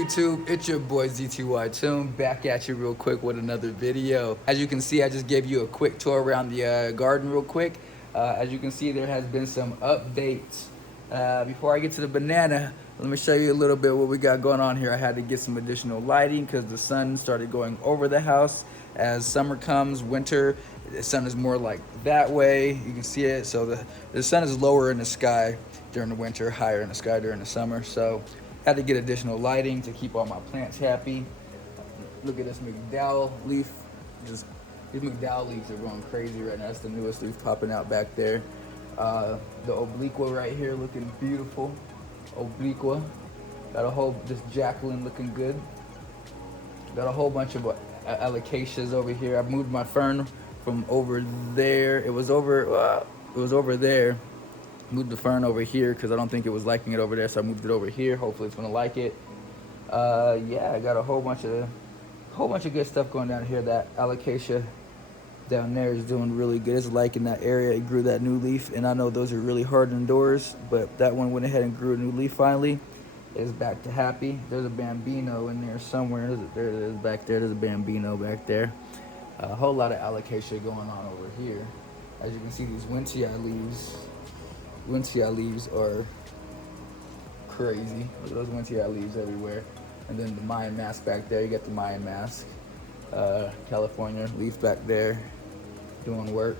YouTube? It's your boy ZTY Toon, back at you real quick with another video. As you can see, I just gave you a quick tour around the garden real quick. As you can see, there has been some updates. Before I get to the banana, let me show you a little bit what we got going on here. I had to get some additional lighting because the sun started going over the house. As summer comes, winter, the sun is more like that way. You can see it. So the sun is lower in the sky during the winter, higher in the sky during the summer. So had to get additional lighting to keep all my plants happy. Look at this McDowell leaf. These McDowell leaves are going crazy right now. That's the newest leaf popping out back there. The obliqua right here looking beautiful. Obliqua. Got a whole, this Jacqueline looking good. Got a whole bunch of alocasias over here. I moved my fern from over there. It was over there. Moved the fern over here because I don't think it was liking it over there, so I moved it over here. Hopefully it's gonna like it. Yeah, I got a whole bunch of good stuff going down here. That alocasia down there is doing really good. It's liking that area. It grew that new leaf, and I know those are really hard indoors, but that one went ahead and grew a new leaf finally. It's back to happy. There's a bambino in there somewhere. There it is back there. There's a bambino back there. A whole lot of alocasia going on over here. As you can see, these Wintia leaves are crazy. Look at those Wintia leaves everywhere. And then the Mayan mask back there. You got the Mayan mask. California leaf back there doing work.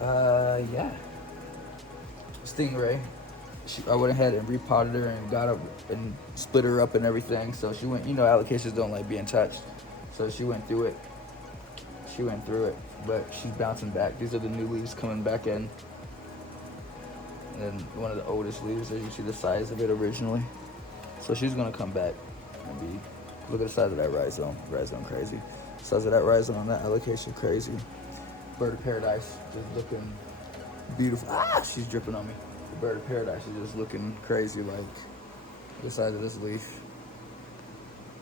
Yeah. Stingray. I went ahead and repotted her and got up and split her up and everything. So she went, you know, alocasias don't like being touched. So she went through it. But she's bouncing back. These are the new leaves coming back in. And one of the oldest leaves, as you see the size of it originally. So she's gonna come back and be, look at the size of that rhizome. Rhizome crazy. The size of that rhizome on that alocasia crazy. Bird of paradise just looking beautiful. Ah, she's dripping on me. The bird of paradise is just looking crazy, like the size of this leaf.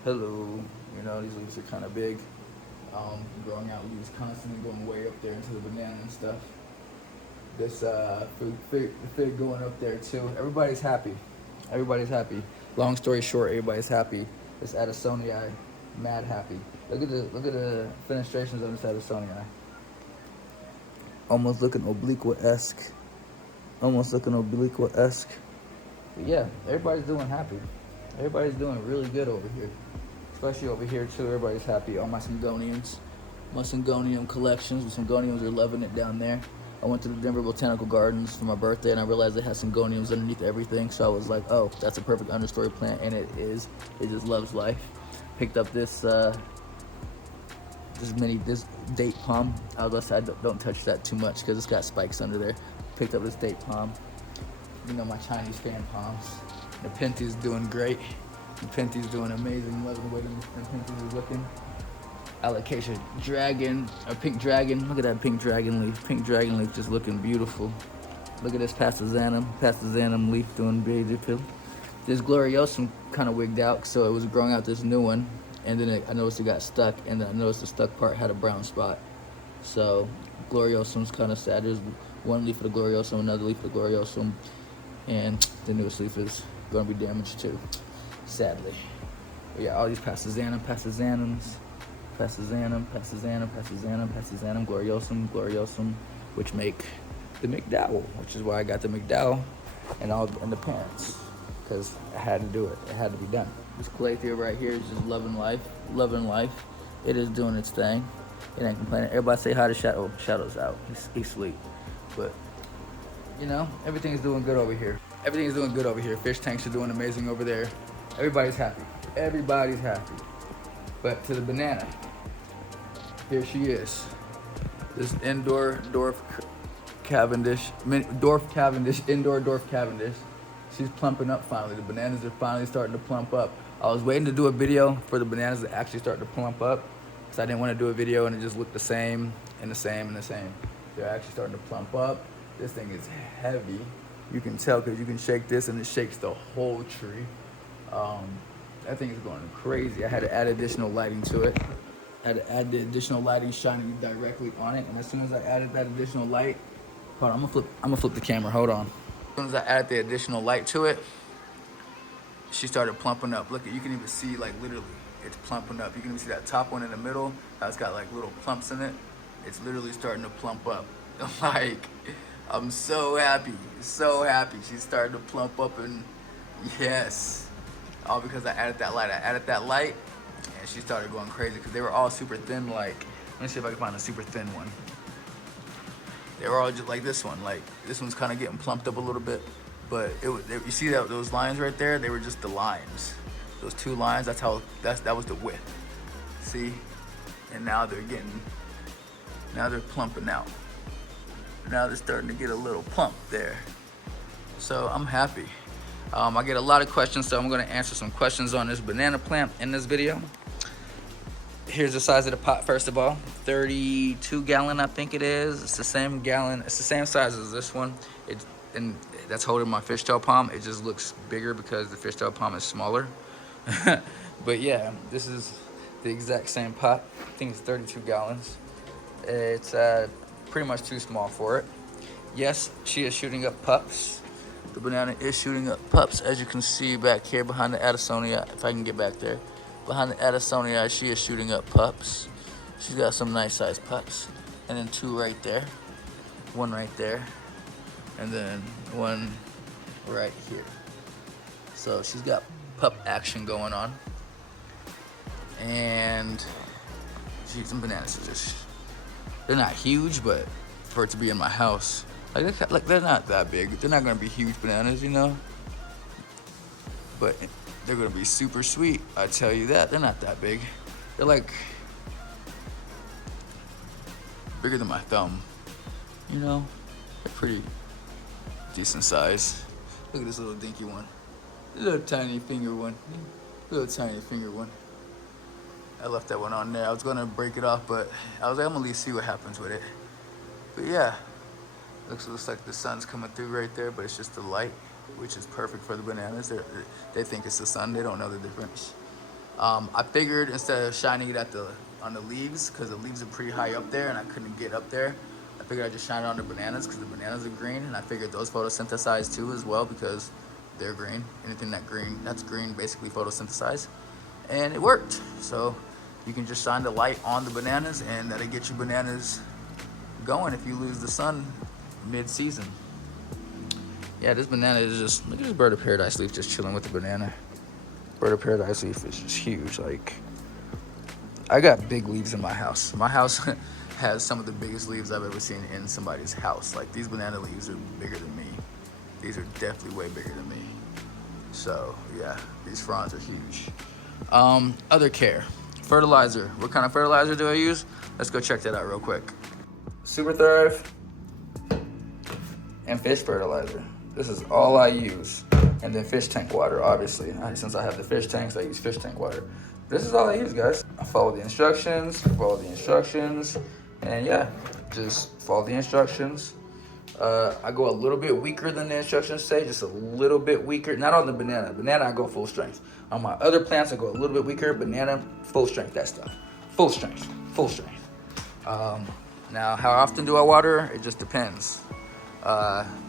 Hello, you know, these leaves are kind of big. Growing out leaves constantly going way up there into the banana and stuff. This fig going up there too. Everybody's happy. Long story short, everybody's happy. This Addisonii, mad happy. Look at the fenestrations of this Addisonii. Almost looking obliqua-esque. But yeah, everybody's doing happy. Everybody's doing really good over here. Especially over here too, everybody's happy. All my Syngoniums, my Syngonium collections. The Syngoniums are loving it down there. I went to the Denver Botanical Gardens for my birthday, and I realized it has Syngoniums underneath everything. So I was like, oh, that's a perfect understory plant, and it is. It just loves life. Picked up this date palm. I was gonna say, don't touch that too much because it's got spikes under there. Picked up this date palm. You know, my Chinese fan palms. The Pinty's doing great. The Pinty's doing amazing. Loving the way the Pinty's is looking. Alocasia dragon, a pink dragon. Look at that pink dragon leaf. Pink dragon leaf just looking beautiful. Look at this Pastazanum leaf doing beautiful. This Gloriosum kind of wigged out, so it was growing out this new one. And then I noticed it got stuck, and then I noticed the stuck part had a brown spot. So Gloriosum's kind of sad. There's one leaf of the Gloriosum, another leaf of the Gloriosum, and the newest leaf is going to be damaged too, sadly. But yeah, all these Pastazanums, Gloriosum, which make the McDowell, which is why I got the McDowell and the parents, because I had to do it. It had to be done. This Calathea right here is just loving life. It is doing its thing. It ain't complaining. Everybody say hi to Shadow. Shadow's out. He's asleep. But, you know, everything's doing good over here. Fish tanks are doing amazing over there. Everybody's happy. But to the banana, here she is. This indoor Dwarf Cavendish. She's plumping up finally. The bananas are finally starting to plump up. I was waiting to do a video for the bananas to actually start to plump up, because I didn't want to do a video and it just looked the same. They're actually starting to plump up. This thing is heavy. You can tell because you can shake this and it shakes the whole tree. That thing is going crazy. I had to add additional lighting to it. I had to add the additional lighting shining directly on it. And as soon as I added that additional light, hold on, I'm gonna flip the camera, hold on. As soon as I added the additional light to it, she started plumping up. Look, you can even see, like, literally, it's plumping up. You can even see that top one in the middle. That's got like little plumps in it. It's literally starting to plump up. Like, I'm so happy, so happy. She's starting to plump up, and yes, all because I added that light. I added that light, and she started going crazy because they were all super thin. Like, let me see if I can find a super thin one. They were all just like this one. Like, this one's kind of getting plumped up a little bit, but you see that those lines right there? They were just the lines. Those two lines. That was the width. See, and now they're plumping out. Now they're starting to get a little plump there. So I'm happy. I get a lot of questions, so I'm going to answer some questions on this banana plant in this video. Here's the size of the pot. First of all, 32 gallon, I think it is. It's the same gallon. It's the same size as this one. And that's holding my fishtail palm. It just looks bigger because the fishtail palm is smaller. But yeah, this is the exact same pot. I think it's 32 gallons. It's pretty much too small for it. Yes, she is shooting up pups. The banana is shooting up pups, as you can see back here behind the Addisonii. If I can get back there. Behind the Addisonii, she is shooting up pups. She's got some nice sized pups. And then two right there. One right there. And then one right here. So she's got pup action going on. And geez, some bananas are just, they're not huge, but for it to be in my house, like they're not that big. They're not gonna be huge bananas, you know? But they're gonna be super sweet, I tell you that. They're not that big. They're like bigger than my thumb, you know? They're pretty decent size. Look at this little dinky one. Little tiny finger one. Little tiny finger one. I left that one on there. I was gonna break it off, but I was like, I'm gonna at least see what happens with it. But yeah, looks like the sun's coming through right there, but it's just the light, which is perfect for the bananas. They think it's the sun. They don't know the difference. I figured instead of shining it on the leaves, because the leaves are pretty high up there and I couldn't get up there, I figured I'd just shine it on the bananas because the bananas are green, and I figured those photosynthesize too as well because they're green. Anything that's green basically photosynthesize. And it worked. So you can just shine the light on the bananas, and that'll get your bananas going if you lose the sun mid-season. Yeah, this banana is just, look at this bird of paradise leaf just chilling with the banana. Bird of paradise leaf is just huge. Like, I got big leaves in my house. My house has some of the biggest leaves I've ever seen in somebody's house. Like, these banana leaves are bigger than me. These are definitely way bigger than me. So yeah, these fronds are huge. Other care. Fertilizer. What kind of fertilizer do I use? Let's go check that out real quick. Super Thrive and fish fertilizer. This is all I use. And then fish tank water, obviously. Since I have the fish tanks, I use fish tank water. This is all I use, guys. I follow the instructions, and yeah, just follow the instructions. I go a little bit weaker than the instructions say, just a little bit weaker. Not on the banana. Banana, I go full strength. On my other plants, I go a little bit weaker. Banana, full strength, that stuff. Full strength, full strength. Now, how often do I water? It just depends.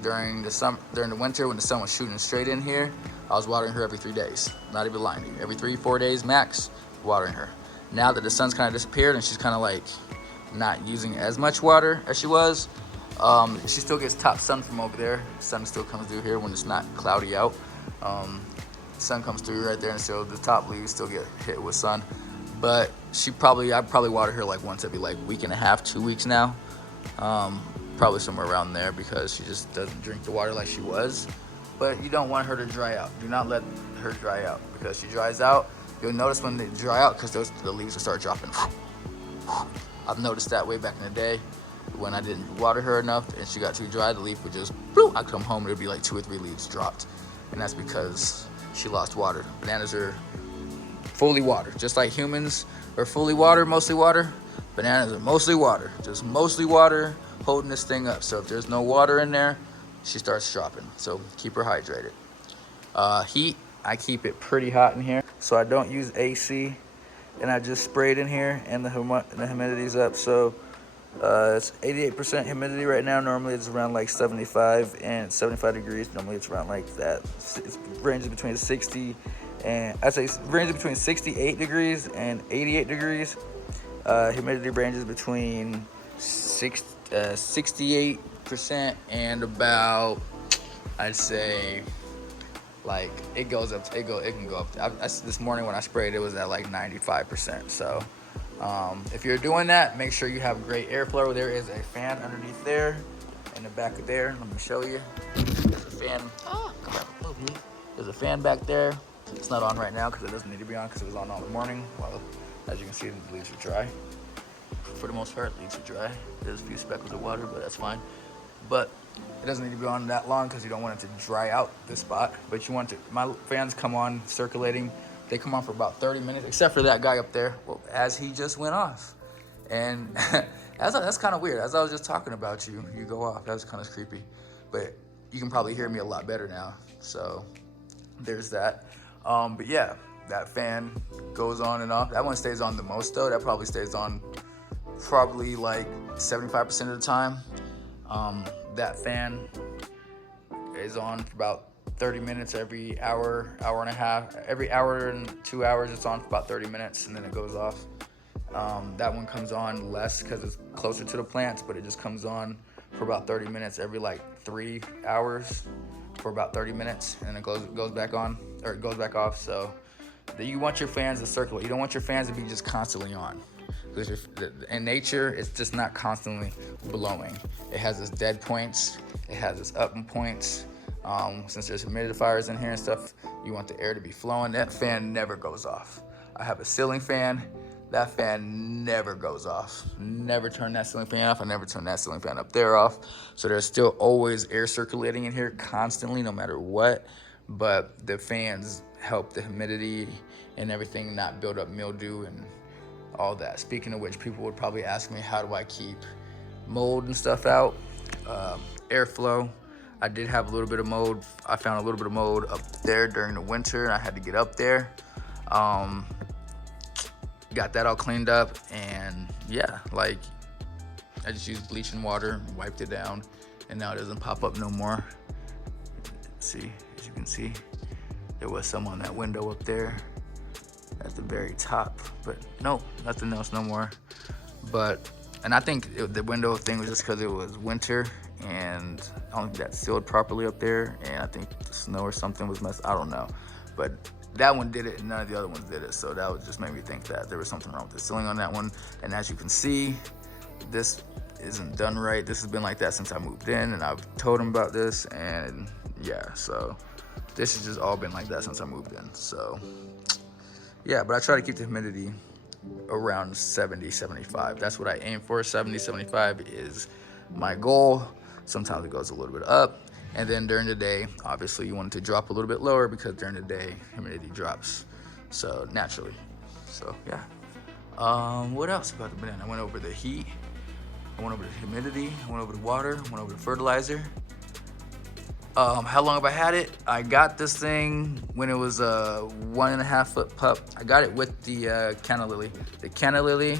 During the winter, when the sun was shooting straight in here, I was watering her every 3 days. Not even lying to you. Every 3-4 days max, watering her. Now that the sun's kind of disappeared and she's kind of like not using as much water as she was, she still gets top sun from over there. Sun still comes through here when it's not cloudy out. Sun comes through right there, and so the top leaves still get hit with sun. But I probably water her like once every like week and a half, 2 weeks now. Probably somewhere around there because she just doesn't drink the water like she was. But you don't want her to dry out. Do not let her dry out, because she dries out. You'll notice when they dry out because the leaves will start dropping. I've noticed that way back in the day when I didn't water her enough and she got too dry. The leaf would just, I'd come home and it'd be like 2 or 3 leaves dropped, and that's because she lost water. Bananas are fully water, just like humans are fully water, mostly water. Bananas are mostly water, just mostly water holding this thing up. So if there's no water in there, she starts dropping. So keep her hydrated. Heat, I keep it pretty hot in here, so I don't use AC, and I just spray it in here, and the humidity's up, so It's 88% humidity right now. Normally it's around like 75 and 75 degrees. Normally it's around like that. It ranges between 60 and I'd say it ranges between 68 degrees and 88 degrees. Humidity ranges between 68% and about, I'd say, like it goes up. It can go up. This morning when I sprayed, it was at like 95%. So. If you're doing that, make sure you have great airflow. There is a fan underneath there, in the back of there. Let me show you. There's a fan. Oh, come on, move me. There's a fan back there. It's not on right now because it doesn't need to be on because it was on all the morning. Well, as you can see, the leaves are dry. For the most part, leaves are dry. There's a few speckles of water, but that's fine. But it doesn't need to be on that long because you don't want it to dry out this spot. But you want to. My fans come on circulating. They come on for about 30 minutes, except for that guy up there, well, as he just went off. And that's kind of weird. As I was just talking about you go off. That was kind of creepy. But you can probably hear me a lot better now. So there's that. But yeah, that fan goes on and off. That one stays on the most though. That probably stays on probably like 75% of the time. That fan is on for about 30 minutes every hour, hour and a half. Every hour and 2 hours, it's on for about 30 minutes, and then it goes off. That one comes on less because it's closer to the plants, but it just comes on for about 30 minutes every like 3 hours for about 30 minutes, and then it goes back on, or it goes back off. So you want your fans to circulate. You don't want your fans to be just constantly on. Because in nature, it's just not constantly blowing. It has its dead points. It has its up points. Since there's humidifiers in here and stuff, you want the air to be flowing. That fan never goes off. I have a ceiling fan. That fan never goes off. Never turn that ceiling fan off. I never turn that ceiling fan up there off. So there's still always air circulating in here constantly, no matter what. But the fans help the humidity and everything not build up mildew and all that. Speaking of which, people would probably ask me, how do I keep mold and stuff out? Airflow. I did have a little bit of mold. I found a little bit of mold up there during the winter, and I had to get up there. Got that all cleaned up, and yeah, like I just used bleaching water, wiped it down, and now it doesn't pop up no more. See, as you can see, there was some on that window up there at the very top, but no, nothing else no more. And I think the window thing was just because it was winter, and I don't think that sealed properly up there, and I think the snow or something was messed. I don't know, but that one did it, and none of the other ones did it. So that would just made me think that there was something wrong with the ceiling on that one. And as you can see, this isn't done right. This has been like that since I moved in, and I've told him about this, and yeah, so this has just all been like that since I moved in. So yeah, but I try to keep the humidity around 70, 75. That's what I aim for. 70, 75 is my goal. Sometimes it goes a little bit up. And then during the day, obviously you want it to drop a little bit lower because during the day, humidity drops. So naturally. So yeah. What else about the banana? I went over the heat. I went over the humidity. I went over the water. I went over the fertilizer. How long have I had it? I got this thing when it was a 1.5 foot pup. I got it with the canna lily. The canna lily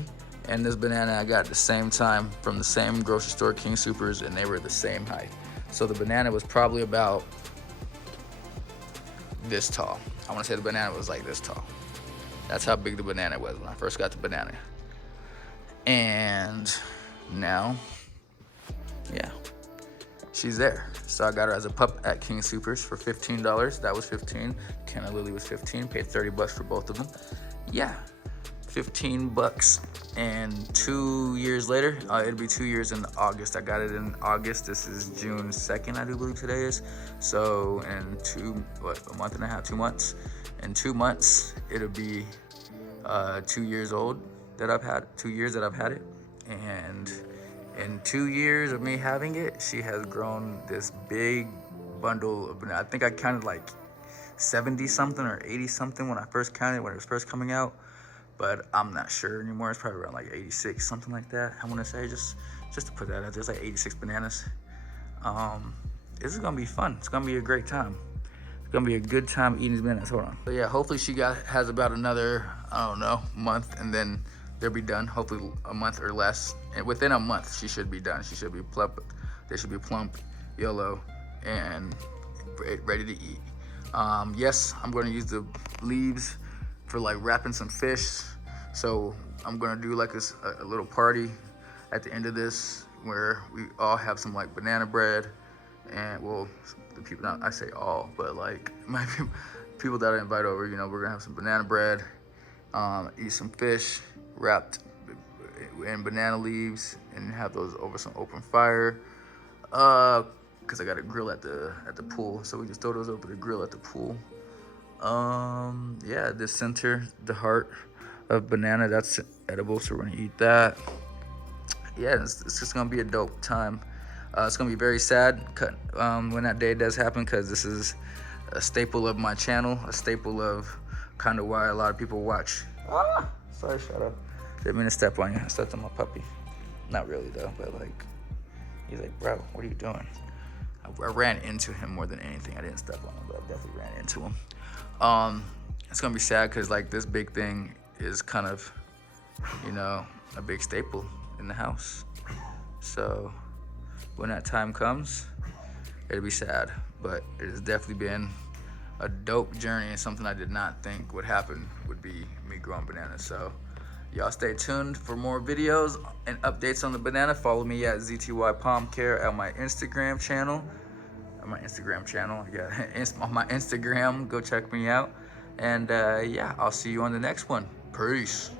and this banana I got at the same time from the same grocery store, King Soopers, and they were the same height. So the banana was probably about this tall. I want to say the banana was like this tall. That's how big the banana was when I first got the banana. And now, yeah, she's there. So I got her as a pup at King Soopers for $15. That was $15. Canna Lily was $15. Paid $30 for both of them. Yeah, $15. And 2 years later, it'll be 2 years in August. I got it in August. This is June 2nd, I do believe today is. So in a month and a half, 2 months. In 2 months, it'll be 2 years old that I've had, 2 years that I've had it. And in 2 years of me having it, she has grown this big bundle of banana. I think I counted like 70 something or 80 something when I first counted, when it was first coming out. But I'm not sure anymore. It's probably around like 86, something like that. I want to say, just to put that out there, it's like 86 bananas. This is gonna be fun. It's gonna be a great time. It's gonna be a good time eating these bananas. Hold on. So yeah, hopefully she has about another, I don't know, month, and then they'll be done. Hopefully a month or less. And within a month, she should be done. She should be plump. They should be plump, yellow, and ready to eat. Yes, I'm going to use the leaves for like wrapping some fish. So I'm going to do like a little party at the end of this where we all have some like banana bread, and well, the people, not I say all, but like my people that I invite over, you know, we're gonna have some banana bread, eat some fish wrapped in banana leaves, and have those over some open fire. Cause I got a grill at the pool, so we just throw those over the grill at the pool. Yeah, the center, the heart of banana, that's edible, so we're gonna eat that. Yeah, it's just gonna be a dope time. It's gonna be very sad when that day does happen, because this is a staple of my channel, a staple of kind of why a lot of people watch. Sorry, shut up. Didn't mean to step on you. I stepped on my puppy. Not really though, but like, he's like, bro, what are you doing? I ran into him more than anything. I didn't step on him, but I definitely ran into him. It's gonna be sad because like this big thing is kind of, you know, a big staple in the house. So when that time comes, it'll be sad, but it has definitely been a dope journey, and something I did not think would happen would be me growing bananas. So y'all stay tuned for more videos and updates on the banana. Follow me at ZTY Palm Care at my Instagram channel. On my Instagram, go check me out. And yeah, I'll see you on the next one. Peace.